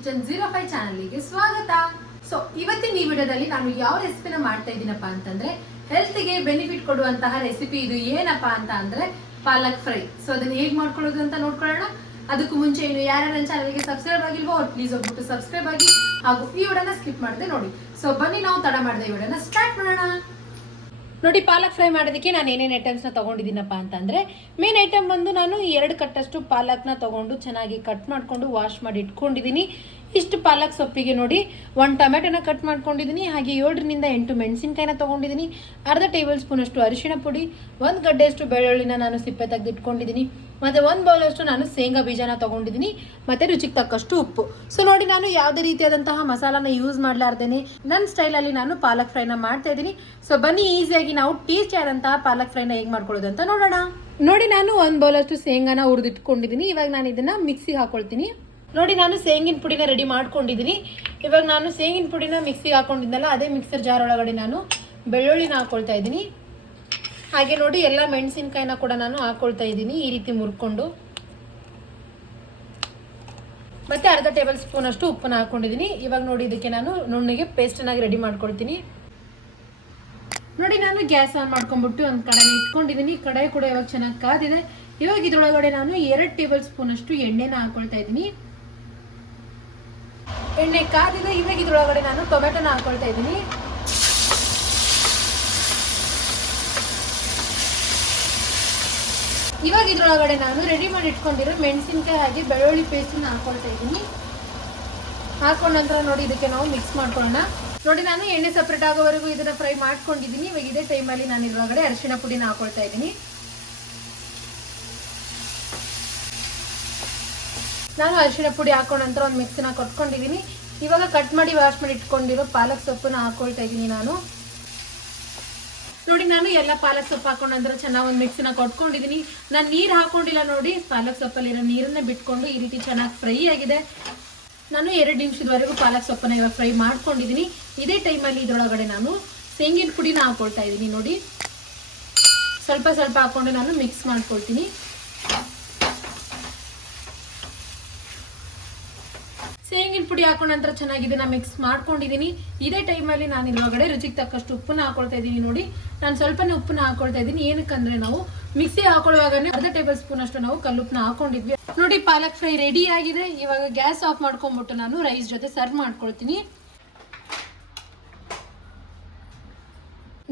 Kitchen 05 ಚಾನಲ್ಗೆ ಸ್ವಾಗತ. So ಇವತ್ತಿನ ಈ ವಿಡಿಯೋದಲ್ಲಿ ನಾನು ಯಾವ ರೆಸಿಪಿನ ಮಾಡ್ತಾ ಇದ್ದೀನಪ್ಪ ಅಂತಂದ್ರೆ ಹೆಲ್ತ್ಗೆ ಬೆನಿಫಿಟ್ ಕೊಡುವಂತಹ ರೆಸಿಪಿ. ಇದು ಏನಪ್ಪಾ ಅಂತ ಅಂದ್ರೆ ಪಾಲಕ್ ಫ್ರೈ. ಸೊ ಅದನ್ನ ಹೇಗೆ ಮಾಡ್ಕೊಳ್ಳೋದು ಅಂತ ನೋಡ್ಕೊಳ್ಳೋಣ. ಅದಕ್ಕೂ ಮುಂಚೆ ಇನ್ನು ಯಾರು ನನ್ನ ಚಾನಲ್ಗೆ ಸಬ್ಸ್ಕ್ರೈಬ್ ಆಗಿಲ್ವೋ ಅವ್ರು ಪ್ಲೀಸ್ ಹೋಗ್ಬಿಟ್ಟು ಸಬ್ಸ್ಕ್ರೈಬ್ ಆಗಿ ಹಾಗೂ ಈ ವಿಡಿಯೋನ ಸ್ಕಿಪ್ ಮಾಡದೆ ನೋಡಿ. ಸೊ ಬನ್ನಿ ನಾವು ತಡ ಮಾಡದೆ ಈ ವಿಡಿಯೋನ ಸ್ಟಾರ್ಟ್ ಮಾಡೋಣ. ನೋಡಿ, ಪಾಲಕ್ ಫ್ರೈ ಮಾಡೋದಕ್ಕೆ ನಾನು ಏನೇನು ಐಟಮ್ಸ್ನ ತೊಗೊಂಡಿದ್ದೀನಪ್ಪ ಅಂತಂದರೆ ಮೇನ್ ಐಟಮ್ ಬಂದು ನಾನು 2 ಕಟ್ಟಷ್ಟು ಪಾಲಕ್ನ ತೊಗೊಂಡು ಚೆನ್ನಾಗಿ ಕಟ್ ಮಾಡಿಕೊಂಡು ವಾಶ್ ಮಾಡಿ ಇಟ್ಕೊಂಡಿದ್ದೀನಿ. ಇಷ್ಟು ಪಾಲಕ್ ಸೊಪ್ಪಿಗೆ ನೋಡಿ 1 ಟೊಮೆಟೊನ ಕಟ್ ಮಾಡ್ಕೊಂಡಿದ್ದೀನಿ. ಹಾಗೆ 7ರಿಂದ 8 ಮೆಣಸಿನ್ಕಾಯಿನ ತೊಗೊಂಡಿದ್ದೀನಿ. ಅರ್ಧ ಟೇಬಲ್ ಸ್ಪೂನ್ ಅಷ್ಟು ಅರಿಶಿಣ ಪುಡಿ, 1 ಗಡ್ಡೆಯಷ್ಟು ಬೆಳ್ಳುಳ್ಳಿನ ನಾನು ಸಿಪ್ಪೆ ತೆಗೆದು ಇಟ್ಕೊಂಡಿದ್ದೀನಿ. ಮತ್ತು 1 ಬೌಲಷ್ಟು ನಾನು ಶೇಂಗಾ ಬೀಜನ ತೊಗೊಂಡಿದ್ದೀನಿ. ಮತ್ತು ರುಚಿಗೆ ತಕ್ಕಷ್ಟು ಉಪ್ಪು. ಸೊ ನೋಡಿ, ನಾನು ಯಾವುದೇ ರೀತಿಯಾದಂತಹ ಮಸಾಲಾನ ಯೂಸ್ ಮಾಡಲಾರ್ದೇನೆ ನನ್ನ ಸ್ಟೈಲಲ್ಲಿ ನಾನು ಪಾಲಕ್ ಫ್ರೈನ ಮಾಡ್ತಾ ಇದ್ದೀನಿ. ಸೊ ಬನ್ನಿ ಈಸಿಯಾಗಿ ನಾವು ಟೇಸ್ಟಿ ಆದಂತಹ ಪಾಲಕ್ ಫ್ರೈನ ಹೇಗೆ ಮಾಡ್ಕೊಳ್ಳೋದು ಅಂತ ನೋಡೋಣ. ನೋಡಿ, ನಾನು 1 ಬೌಲಷ್ಟು ಶೇಂಗಾನ ಹುರಿದಿಟ್ಕೊಂಡಿದ್ದೀನಿ. ಇವಾಗ ನಾನು ಇದನ್ನು ಮಿಕ್ಸಿಗೆ ಹಾಕೊಳ್ತೀನಿ. ನೋಡಿ, ನಾನು ಶೇಂಗಿನ ಪುಡಿನ ರೆಡಿ ಮಾಡ್ಕೊಂಡಿದ್ದೀನಿ. ಇವಾಗ ನಾನು ಶೇಂಗಿನ ಪುಡಿನ ಮಿಕ್ಸಿಗೆ ಹಾಕೊಂಡಿದ್ದಲ್ಲ, ಅದೇ ಮಿಕ್ಸರ್ ಜಾರ್ ಒಳಗಡೆ ನಾನು ಬೆಳ್ಳುಳ್ಳಿನ ಹಾಕೊಳ್ತಾ ಇದ್ದೀನಿ. ಹಾಗೆ ನೋಡಿ, ಎಲ್ಲ ಮೆಣಸಿನ್ಕಾಯಿನ ಕೂಡ ನಾನು ಹಾಕೊಳ್ತಾ ಇದ್ದೀನಿ ಈ ರೀತಿ ಮುರ್ಕೊಂಡು. ಮತ್ತೆ ಅರ್ಧ ಟೇಬಲ್ ಸ್ಪೂನ್ ಅಷ್ಟು ಉಪ್ಪನ್ನ ಹಾಕೊಂಡಿದ್ದೀನಿ. ಇವಾಗ ನೋಡಿ, ಇದಕ್ಕೆ ನಾನು ನುಣ್ಣಗೆ ಪೇಸ್ಟನ್ನಾಗಿ ರೆಡಿ ಮಾಡ್ಕೊಳ್ತೀನಿ. ನೋಡಿ, ನಾನು ಗ್ಯಾಸ್ ಆನ್ ಮಾಡ್ಕೊಂಡ್ಬಿಟ್ಟು ಒಂದು ಕಡಾಯಿ ಇಟ್ಕೊಂಡಿದ್ದೀನಿ. ಕಡಾಯಿ ಕೂಡ ಇವಾಗ ಚೆನ್ನಾಗಿ ಕಾದಿದೆ. ಇವಾಗ ಇದ್ರೊಳಗಡೆ ನಾನು 2 ಟೇಬಲ್ ಸ್ಪೂನ್ ಅಷ್ಟು ಎಣ್ಣೆನ ಹಾಕೊಳ್ತಾ ಇದ್ದೀನಿ. ಎಣ್ಣೆ ಕಾದಿದೆ. ಇವಾಗ ಇದ್ರೊಳಗಡೆ ನಾನು ಟೊಮೆಟೊನ ಹಾಕೊಳ್ತಾ ಇದ್ದೀನಿ. ಇವಾಗ ಇದ್ರೊಳಗಡೆ ನಾನು ರೆಡಿ ಮಾಡಿ ಇಟ್ಕೊಂಡಿರೋ ಮೆಣಸಿನ್ಕಾಯಿ ಹಾಗೆ ಬೆಳ್ಳುಳ್ಳಿ ಪೇಸ್ಟನ್ನ ಹಾಕೊಳ್ತಾ ಇದ್ದೀನಿ. ಹಾಕೊಂಡ ನಂತರ ನೋಡಿ, ಇದಕ್ಕೆ ನಾವು ಮಿಕ್ಸ್ ಮಾಡ್ಕೊಳ್ಳೋಣ. ನೋಡಿ, ನಾನು ಎಣ್ಣೆ ಸಪ್ರೇಟ್ ಆಗೋವರೆಗೂ ಇದನ್ನ ಫ್ರೈ ಮಾಡ್ಕೊಂಡಿದ್ದೀನಿ. ಇವಾಗ ಇದೇ ಟೈಮಲ್ಲಿ ನಾನು ಇದ್ರೊಳಗಡೆ ಅರಿಶಿಣ ಪುಡಿನ ಹಾಕೊಳ್ತಾ ಇದ್ದೀನಿ. ನಾನು ಅರಿಶಿಣ ಪುಡಿ ಹಾಕೊಂಡ ನಂತರ ಒಂದು ಮಿಕ್ಸನ್ನ ಕೊಟ್ಕೊಂಡಿದ್ದೀನಿ. ಇವಾಗ ಕಟ್ ಮಾಡಿ ವಾಶ್ ಮಾಡಿ ಇಟ್ಕೊಂಡಿರೋ ಪಾಲಕ್ ಸೊಪ್ಪನ್ನ ಹಾಕೊಳ್ತಾ ಇದ್ದೀನಿ ನಾನು. ನೋಡಿ, ನಾನು ಎಲ್ಲ ಪಾಲಕ್ ಸೊಪ್ಪು ಹಾಕೊಂಡ ನಂತರ ಚೆನ್ನಾಗಿ ಒಂದು ಮಿಕ್ಸನ್ನ ಕೊಟ್ಕೊಂಡಿದ್ದೀನಿ. ನಾನು ನೀರು ಹಾಕೊಂಡಿಲ್ಲ. ನೋಡಿ, ಪಾಲಕ್ ಸೊಪ್ಪಲ್ಲಿರೋ ನೀರನ್ನ ಬಿಟ್ಕೊಂಡು ಈ ರೀತಿ ಚೆನ್ನಾಗಿ ಫ್ರೈ ಆಗಿದೆ. ನಾನು 2 ನಿಮಿಷದವರೆಗೂ ಪಾಲಕ್ ಸೊಪ್ಪನ್ನ ಇವಾಗ ಫ್ರೈ ಮಾಡ್ಕೊಂಡಿದ್ದೀನಿ. ಇದೇ ಟೈಮಲ್ಲಿ ಇದರೊಳಗಡೆ ನಾನು ಶೇಂಗಿನ ಪುಡಿನ ಹಾಕೊಳ್ತಾ ಇದ್ದೀನಿ. ನೋಡಿ, ಸ್ವಲ್ಪ ಸ್ವಲ್ಪ ಹಾಕೊಂಡು ನಾನು ಮಿಕ್ಸ್ ಮಾಡ್ಕೊಳ್ತೀನಿ. ಶೇಂಗಿನ ಪುಡಿ ಹಾಕೊಂಡ ನಂತರ ಚೆನ್ನಾಗಿ ಇದನ್ನ ಮಿಕ್ಸ್ ಮಾಡ್ಕೊಂಡಿದ್ದೀನಿ. ಇದೇ ಟೈಮಲ್ಲಿ ನಾನು ಇದ್ರೊಳಗಡೆ ರುಚಿಗೆ ತಕ್ಕಷ್ಟು ಉಪ್ಪನ್ನ ಹಾಕೊಳ್ತಾ ಇದ್ದೀನಿ. ನೋಡಿ, ನಾನು ಸ್ವಲ್ಪನೇ ಉಪ್ಪನ್ನ ಹಾಕೊಳ್ತಾ ಇದ್ದೀನಿ. ಏನಕ್ಕಂದ್ರೆ ನಾವು ಮಿಕ್ಸಿ ಹಾಕೊಳ್ಳುವಾಗನೇ ಅರ್ಧ ಟೇಬಲ್ ಸ್ಪೂನ್ ಅಷ್ಟು ನಾವು ಕಲ್ಲುಪ್ಪನ್ನ ಹಾಕೊಂಡಿದ್ವಿ. ನೋಡಿ, ಪಾಲಕ್ ಫ್ರೈ ರೆಡಿ ಆಗಿದೆ. ಇವಾಗ ಗ್ಯಾಸ್ ಆಫ್ ಮಾಡ್ಕೊಂಡ್ಬಿಟ್ಟು ನಾನು ರೈಸ್ ಜೊತೆ ಸರ್ವ್ ಮಾಡ್ಕೊಳ್ತೀನಿ.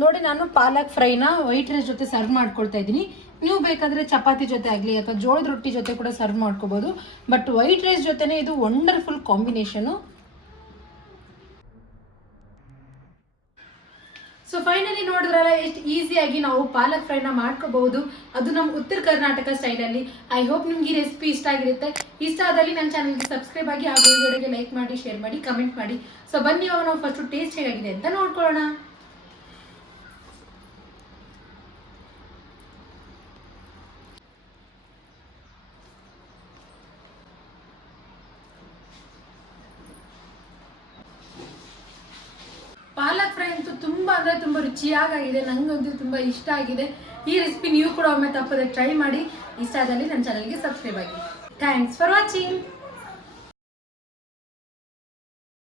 ನೋಡಿ, ನಾನು ಪಾಲಕ್ ಫ್ರೈನ ವೈಟ್ ರೈಸ್ ಜೊತೆ ಸರ್ವ್ ಮಾಡ್ಕೊಳ್ತಾ ಇದ್ದೀನಿ. ನೀವು ಬೇಕಾದರೆ ಚಪಾತಿ ಜೊತೆ ಆಗಲಿ ಅಥವಾ ಜೋಳದ ರೊಟ್ಟಿ ಜೊತೆ ಕೂಡ ಸರ್ವ್ ಮಾಡ್ಕೋಬೋದು. ಬಟ್ ವೈಟ್ ರೈಸ್ ಜೊತೆನೇ ಇದು ವಂಡರ್ಫುಲ್ ಕಾಂಬಿನೇಷನು. ಸೊ ಫೈನಲಿ ನೋಡಿದ್ರಲ್ಲ, ಎಷ್ಟು ಈಸಿಯಾಗಿ ನಾವು ಪಾಲಕ್ ಫ್ರೈನ ಮಾಡ್ಕೋಬಹುದು. ಅದು ನಮ್ಮ ಉತ್ತರ ಕರ್ನಾಟಕ ಸ್ಟೈಲಲ್ಲಿ. ಐ ಹೋಪ್ ನಿಮ್ಗೆ ಈ ರೆಸಿಪಿ ಇಷ್ಟ ಆಗಿರುತ್ತೆ. ಇಷ್ಟ ಆದಲ್ಲಿ ನನ್ನ ಚಾನಲ್ಗೆ ಸಬ್ಸ್ಕ್ರೈಬ್ ಆಗಿ ಹಾಗೂ ವಿಡಿಯೋಗೆ ಲೈಕ್ ಮಾಡಿ, ಶೇರ್ ಮಾಡಿ, ಕಮೆಂಟ್ ಮಾಡಿ. ಸೊ ಬನ್ನಿ, ಇವಾಗ ನಾವು ಫಸ್ಟ್ ಟೇಸ್ಟ್ ಹೇಗಾಗಿದೆ ಅಂತ ನೋಡ್ಕೊಳ್ಳೋಣ. ಪಾಲಕ್ ಫ್ರೈ ಅಂತೂ ತುಂಬ ಅಂದರೆ ತುಂಬ ರುಚಿಯಾಗಿದೆ. ನನಗಂತೂ ತುಂಬ ಇಷ್ಟ ಆಗಿದೆ. ಈ ರೆಸಿಪಿ ನೀವು ಕೂಡ ಒಮ್ಮೆ ತಪ್ಪದೆ ಟ್ರೈ ಮಾಡಿ. ಇಷ್ಟ ಆದಲ್ಲಿ ನನ್ನ ಚಾನಲ್ಗೆ ಸಬ್ಸ್ಕ್ರೈಬ್ ಆಗಿ. Thanks for watching.